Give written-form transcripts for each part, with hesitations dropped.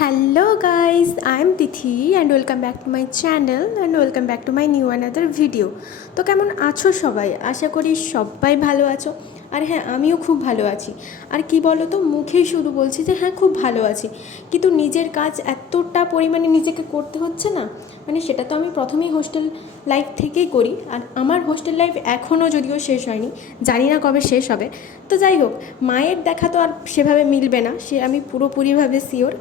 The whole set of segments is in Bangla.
Hello guys, I am Tithi and welcome back to my channel and welcome back to my new another video. তো কেমন আছো সবাই? আশা করি সবাই ভালো আছো। আর হ্যাঁ, আমিও খুব ভালো আছি। আর কি বলো তো, মুখেই শুধু বলছি যে হ্যাঁ খুব ভালো আছি, কিন্তু নিজের কাজ এতটা পরিমাণে নিজেকে করতে হচ্ছে না, মানে সেটা তো আমি প্রথমেই হোস্টেল লাইফ থেকেই করি। আর আমার হোস্টেল লাইফ এখনও যদিও শেষ হয়নি, জানি না কবে শেষ হবে। তো যাই হোক, মায়ের দেখা তো আর সেভাবে মিলবে না, সে আমি পুরোপুরিভাবে শিওর।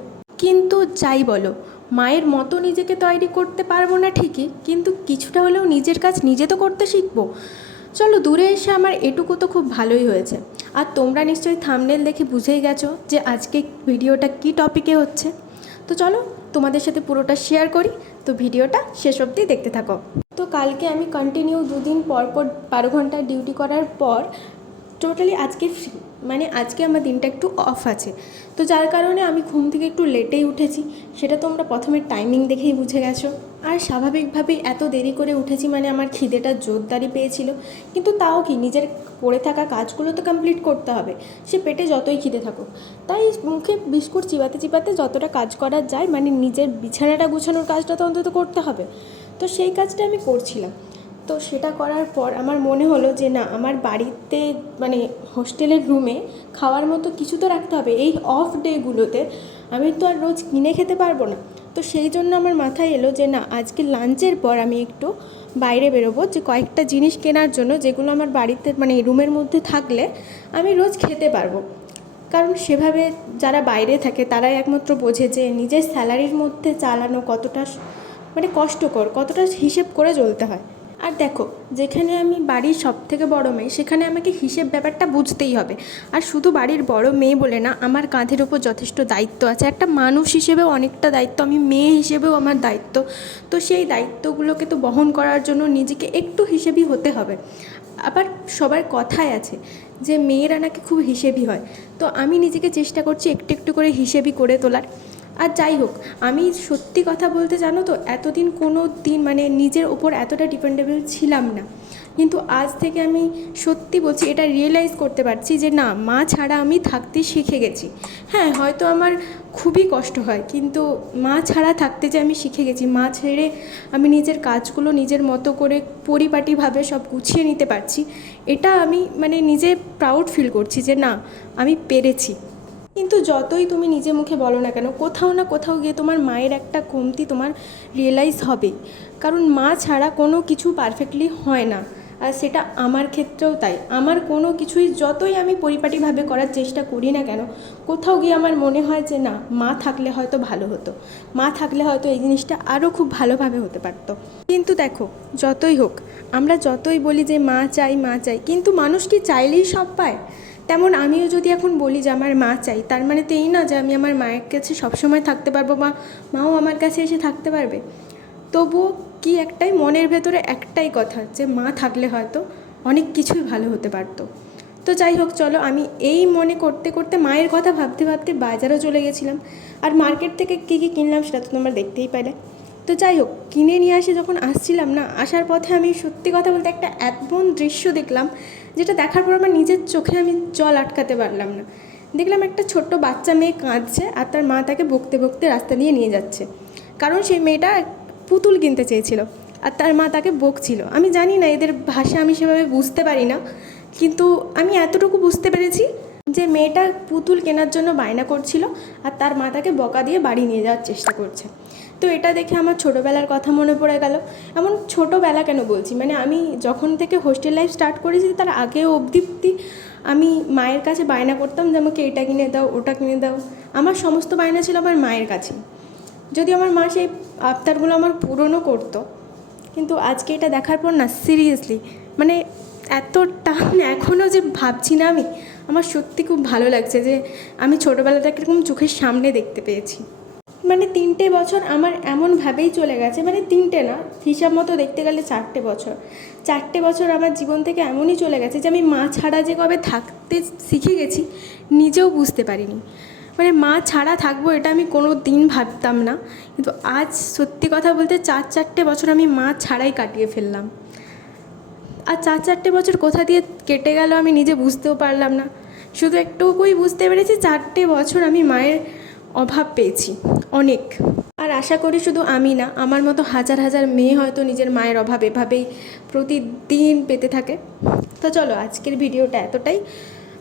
কিন্তু যাই বলো, মায়ের মতো নিজেকে তৈরি করতে পারবো না ঠিকই, কিন্তু কিছুটা হলেও নিজের কাজ নিজে তো করতে শিখবো। চলো, দূরে এসে আমার এটুকু তো খুব ভালোই হয়েছে। আর তোমরা নিশ্চয়ই থাম্বনেল দেখে বুঝেই গেছো যে আজকে ভিডিওটা কী টপিকে হচ্ছে। তো চলো তোমাদের সাথে পুরোটা শেয়ার করি, তো ভিডিওটা শেষ অবধি দেখতে থাকো। তো কালকে আমি কন্টিনিউ 2 দিন পর 12 ঘন্টা ডিউটি করার পর টোটালি আজকে ফ্রি, মানে আজকে আমার দিনটা একটু অফ আছে। তো যার কারণে আমি ঘুম থেকে একটু লেটেই উঠেছি, সেটা তোমরা প্রথমে টাইমিং দেখেই বুঝে গেছো। আর স্বাভাবিকভাবেই এত দেরি করে উঠেছি মানে আমার খিদেটা জোরদারি পেয়েছিল, কিন্তু তাও কি, নিজের পড়ে থাকা কাজগুলো তো কমপ্লিট করতে হবে, সে পেটে যতই খিদে থাকুক। তাই মুখে বিস্কুট চিবাতে চিবাতে যতটা কাজ করা যায়, মানে নিজের বিছানাটা গুছানোর কাজটা তো অন্তত করতে হবে, তো সেই কাজটা আমি করছিলাম। তো সেটা করার পর আমার মনে হলো যে না, আমার বাড়িতে মানে হোস্টেলের রুমে খাওয়ার মতো কিছু তো রাখতে হবে। এই অফ ডেগুলোতে আমি তো আর রোজ কিনে খেতে পারবো না। তো সেই জন্য আমার মাথায় এলো যে না, আজকে লাঞ্চের পর আমি একটু বাইরে বেরোবো, যে কয়েকটা জিনিস কেনার জন্য, যেগুলো আমার বাড়িতে মানে রুমের মধ্যে থাকলে আমি রোজ খেতে পারবো। কারণ সেভাবে যারা বাইরে থাকে তারাই একমাত্র বোঝে যে নিজের স্যালারির মধ্যে চালানো কতটা মানে কষ্টকর, কতটা হিসেব করে চলতে হয়। আর দেখো, যেখানে আমি বাড়ির সবথেকে বড় মেয়ে, সেখানে আমাকে হিসেব ব্যাপারটা বুঝতেই হবে। আর শুধু বাড়ির বড় মেয়ে বলে না, আমার কাঁধের ওপর যথেষ্ট দায়িত্ব আছে, একটা মানুষ হিসেবেও অনেকটা দায়িত্ব, আমি মেয়ে হিসেবেও আমার দায়িত্ব। তো সেই দায়িত্বগুলোকে তো বহন করার জন্য নিজেকে একটু হিসেবি হতে হবে। আবার সবার কথায় আছে যে মেয়েরা নাকি খুব হিসেবি হয়, তো আমি নিজেকে চেষ্টা করছি একটু একটু করে হিসেবি করে তোলার। আর যাই হোক, আমি সত্যি কথা বলতে জানো তো, এতদিন কোনো দিন মানে নিজের ওপর এতটা ডিপেন্ডেবল ছিলাম না, কিন্তু আজ থেকে আমি সত্যি বলছি, এটা রিয়েলাইজ করতে পারছি যে না, মা ছাড়া আমি থাকতে শিখে গেছি। হ্যাঁ, হয়তো আমার খুবই কষ্ট হয়, কিন্তু মা ছাড়া থাকতে যে আমি শিখে গেছি, মা ছেড়ে আমি নিজের কাজগুলো নিজের মতো করে পরিপাটিভাবে সব গুছিয়ে নিতে পারছি, এটা আমি মানে নিজে প্রাউড ফিল করছি যে না, আমি পেরেছি। কিন্তু যতই তুমি নিজে মুখে বলো না কেন, কোথাও না কোথাও গিয়ে তোমার মায়ের একটা কমতি তোমার রিয়েলাইজ হবেই। কারণ মা ছাড়া কোনো কিছু পারফেক্টলি হয় না। আর সেটা আমার ক্ষেত্রেও তাই। আমার কোনো কিছুই যতই আমি পরিপাটিভাবে করার চেষ্টা করি না কেন, কোথাও গিয়ে আমার মনে হয় যে না, মা থাকলে হয়তো ভালো হতো, মা থাকলে হয়তো এই জিনিসটা আরও খুব ভালোভাবে হতে পারতো। কিন্তু দেখো, যতই হোক, আমরা যতই বলি যে মা চাই মা চাই, কিন্তু মানুষ কি চাইলেই সব পায়? তেমন আমিও যদি এখন বলি যে আমার মা চাই, তার মানে তো এই না যে আমি আমার মায়ের কাছে সবসময় থাকতে পারবো বা মাও আমার কাছে এসে থাকতে পারবে। তবুও কি, একটাই মনের ভেতরে একটাই কথা, যে মা থাকলে হয়তো অনেক কিছুই ভালো হতে পারতো। তো যাই হোক, চলো, আমি এই মনে করতে করতে মায়ের কথা ভাবতে ভাবতে বাজারও চলে গেছিলাম। আর মার্কেট থেকে কী কী কিনলাম সেটা তো তোমরা দেখতেই পেলে। তো যাই হোক, কিনে নিয়ে আসে যখন আসছিলাম না, আসার পথে আমি সত্যি কথা বলতে একটা এমন দৃশ্য দেখলাম, যেটা দেখার পর আমার নিজের চোখে আমি জল আটকাতে পারলাম না। দেখলাম একটা ছোট্ট বাচ্চা মেয়ে কাঁদছে, আর তার মা তাকে বকতে বকতে রাস্তা দিয়ে নিয়ে যাচ্ছে, কারণ সেই মেয়েটা পুতুল কিনতে চেয়েছিল আর তার মা তাকে বকছিল। আমি জানি না, এদের ভাষা আমি সেভাবে বুঝতে পারি না, কিন্তু আমি এতটুকু বুঝতে পেরেছি যে মেয়েটা পুতুল কেনার জন্য বায়না করছিল আর তার মা তাকে বকা দিয়ে বাড়ি নিয়ে যাওয়ার চেষ্টা করছে। তো এটা দেখে আমার ছোটোবেলার কথা মনে পড়ে গেল। এমন ছোটোবেলা কেন বলছি, মানে আমি যখন থেকে হোস্টেল লাইফ স্টার্ট করেছি তার আগেও অবধি আমি মায়ের কাছে বায়না করতাম যে আমাকে এটা কিনে দাও, ওটা কিনে দাও। আমার সমস্ত বায়না ছিল আমার মায়ের কাছে, যদি আমার মা সেই আবদারগুলো আমার পূরণও করতো। কিন্তু আজকে এটা দেখার পর না, সিরিয়াসলি মানে এতটা এখনও যে ভাবছি না আমি, আমার সত্যি খুব ভালো লাগছে যে আমি ছোটোবেলাটাকে এরকম চোখের সামনে দেখতে পেয়েছি। মানে 3টে বছর আমার এমনভাবেই চলে গেছে, মানে 3টে না, হিসাব মতো দেখতে গেলে 4টে বছর। 4টে বছর আমার জীবন থেকে এমনই চলে গেছে যে আমি মা ছাড়া যে কবে থাকতে শিখে গেছি নিজেও বুঝতে পারিনি। মানে মা ছাড়া থাকবো এটা আমি কোনো দিন ভাবতাম না, কিন্তু আজ সত্যি কথা বলতে 4টে বছর আমি মা ছাড়াই কাটিয়ে ফেললাম। আর 4টে বছর কোথা দিয়ে কেটে গেল আমি নিজে বুঝতেও পারলাম না। শুধু একটুকুই বুঝতে পেরেছি, 4টে বছর আমি মায়ের অভাব পেয়েছি অনেক। আর আশা করি শুধু আমি না, আমার মতো হাজার হাজার মেয়ে হয়তো নিজের মায়ের অভাব এভাবেই প্রতিদিন পেতে থাকে। তো চলো, আজকের ভিডিওটা এতটাই।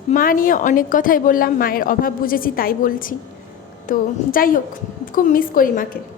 মা নিয়ে অনেক কথাই বললাম, মায়ের অভাব বুঝেছি তাই বলছি। তো যাই হোক, খুব মিস করি মাকে।